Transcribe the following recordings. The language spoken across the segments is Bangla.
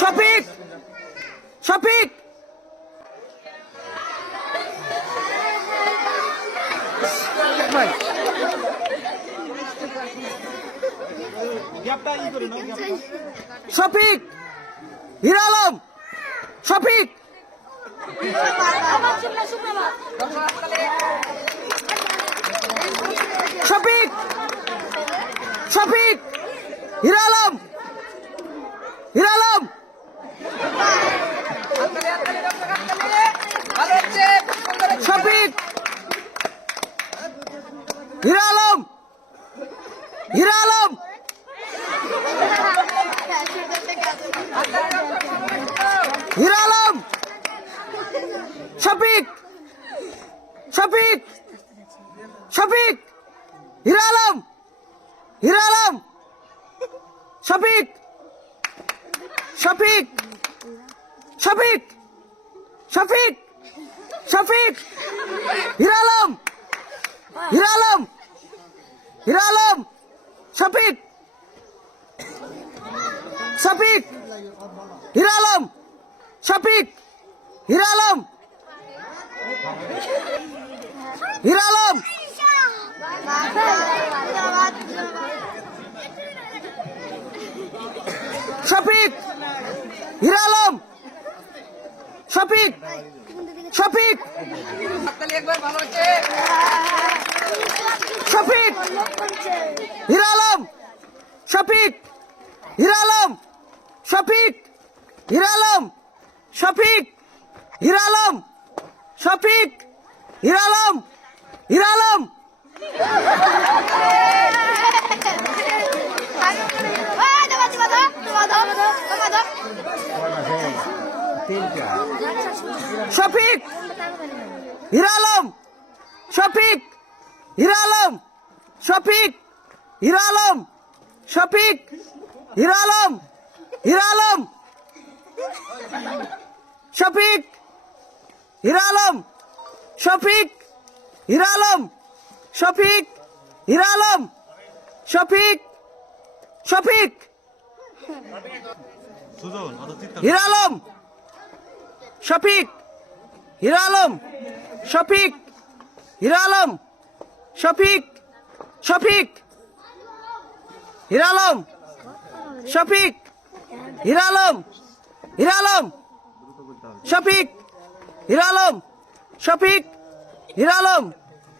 শফিক শফিক শফিক হিরা আলম শফিক শফিক শফিক হিরা আলম হিরা আলম শফিক হিরা আলম হিরা আলম হিরা আলম শফিক শফিক শফিক হিরা আলম হিরা আলম শফিক শফিক শফিক শফিক শফিক হিরা আলম হিরা আলম হিরা আলম শফিক শফিক হিরা আলম শফিক হিরা আলম হিরা আলম শফিক হিরা আলম শফিক শফিক শফিক হিরা আলম শফিক হিরা আলম শফিক হিরা আলম শফিক হিরা আলম শফিক হিরা আলম হিরা আলম শফিক হিরা আলম শফিক হিরা আলম শফিক হিরা আলম শফিক হিরা আলম হিরা আলম শফিক হিরা আলম শফিক হিরা আলম শফিক হিরা আলম শফিক শফিক হিরা আলম শফিক হিরা আলম শফিক হিরা আলম শফিক শফিক হিরা আলম শফিক হিরা আলম হিরা আলম শফিক হিরা আলম শফিক হিরা আলম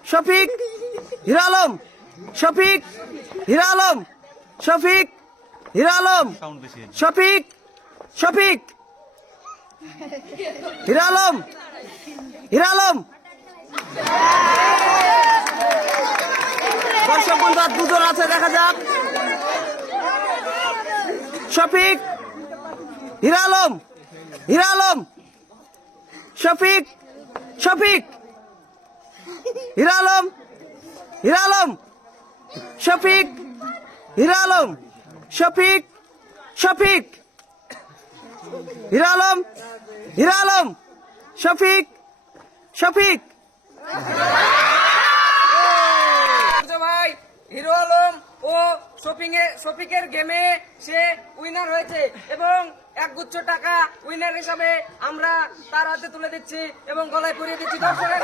শফিক হিরা আলম শফিক হিরা আলম শফিক হিরা আলম শফিক শফিক হিরা আলম হিরা আলম দর্শক বন্ধু আর দুজন আছে দেখা যাক শফিক হিরা আলম হিরা আলম শফিক শফিক হিরা আলম হিরা আলম শফিক হিরা আলম শফিক শফিক হিরা আলম হিরা আলম শফিক শফিক ভাই হিরো আলম ও শফিকের গেমে সে উইনার হয়েছে এবং একগুচ্ছ টাকা উইনার হিসাবে আমরা তার হাতে তুলে দিচ্ছি এবং গলায় পরিয়ে দিচ্ছি দর্শকের